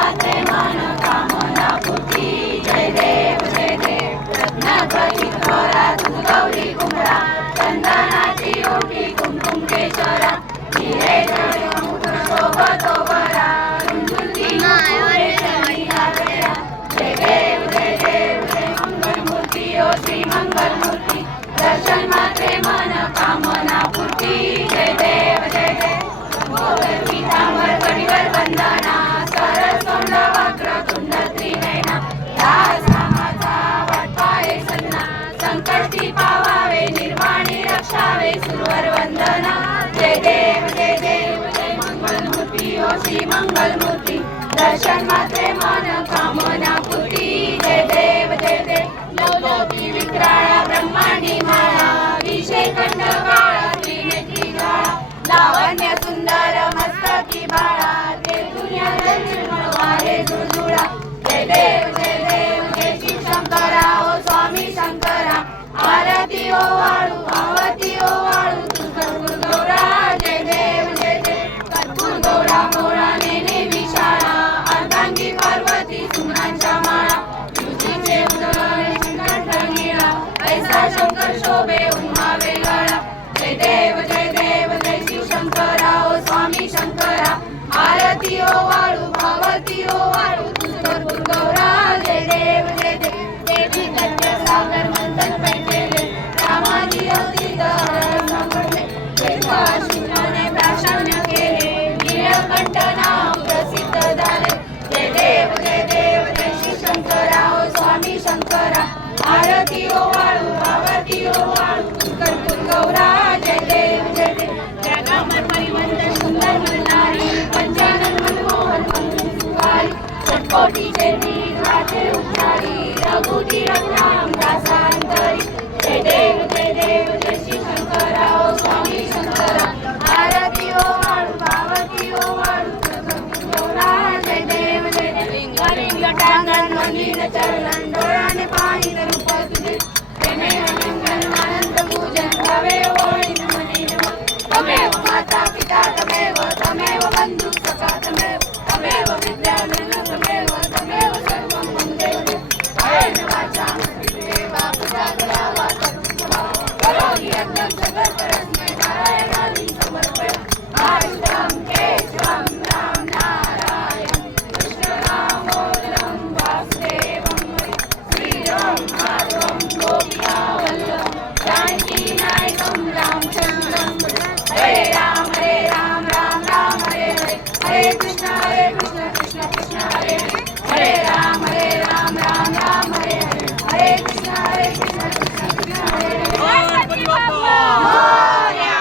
मात्रे मनोकामना पूर्ती। जय देव रत्नगती थोरा दूध गौरी कुमरा चंदनाची ओटी कुमकुम केशरा हिरे जडे मुकुट शोभतो बरा रुंजुती मुकुटे हातया। जय देव जय मंगल मूर्ती ओ श्री मंगल मूर्ती दर्शन मात्रे मनोकामना पूर्ती। जय देव पीतांबर कणिवर वंदना सरस तोंड वक्रतुंड त्रिनयना दास रामाचा वाटपाये सन्ना संकष्टी पावावे निर्वाणी रक्षावे सुरवर वंदना। जय देव जय मंगल मूर्ती ओ श्री मंगल मूर्ती दर्शन मात्रे मनोकामना पूर्ती। जय देव लौलौकी विक्राळा ब्रह्मांडी माळा विषय कंठ काळा त्रिनेत्री ज्वाळा लावण्य सुंदर मस्तकी बाळा ते दुनिया निर्मळ वारे झुळझुळा। जय देव जय शिव शंकरा ओ स्वामी शंकरा आरती ओ वाळू आवती ओ वाळू तू कर्पूर गौरा। जय देव कर्पूर गौरा मोळा नेने विशाळा अर्धांगी पार्वती सुमनांच्या माळा तुझीचे उदय कंठ निळा ऐसा शंकर शोभे उन्हावे गळा। जय देव जय शिव शंकरा ओ स्वामी शंकरा आरती ओ वाळू भावती ओ वाळू तुझ कर्पूर गौरा। जय देव देवी कन्या सागर मंथन पैकेले रामाजी अवतीत सापडले शिवाने प्राशान्य केले नीलकंठ नाव प्रसिद्ध झाले। जय देव जय शिव शंकरा ओ स्वामी शंकरा आरती ओ वाळू भावती ओ वाळू तुझ कर्पूर गौरा। जय देव जगामर परिवंत सुंदर मननारी पंचानन मनमोहन मंगलकारी षटकोटी चेती राजे उच्चारी रघुती रघुराम दासांतरी। जय देव जय शिव शंकरा ओ स्वामी शंकरा आरती ओ वाळू भावती ओ वाळू तुझ कर्पूर गौरा। जय देव कलिंग टांगण मंदिर चरण डोळ्याने पाणी रूप तुझे प्रेमे मंगल आनंद पूजन भवे ओळी तमेव माता पिता तमेव बंधु सखा तमेव विद्याधन तमेव सर्वं वन्दे। कायेन वाचा मनसेवा पुजागरा वाचा करोमि यज्ञं सकलकर्मणि नारायणानि समर्पयामि। अष्टं केशवं राम नारायण कृष्णदामोदरं वासुदेवं श्रीराम माधवं गोपिका वल्लभं जानकी नायकं रामचन्द्रं। हरे राम राम राम हरे हरे हरे कृष्ण कृष्ण कृष्ण हरे हरे राम राम राम हरे हरे हरे कृष्ण कृष्ण कृष्ण हरे हरे। मोरया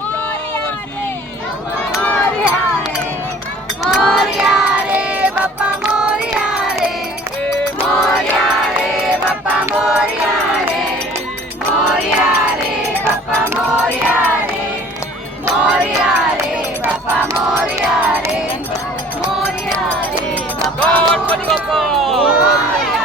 मोरया मोरया रे बाप्पा मोरया रे बाप्पा मोरया रे बाप्पा मोरया रे बाप्पा मोरया रे बाप्पा मोरया।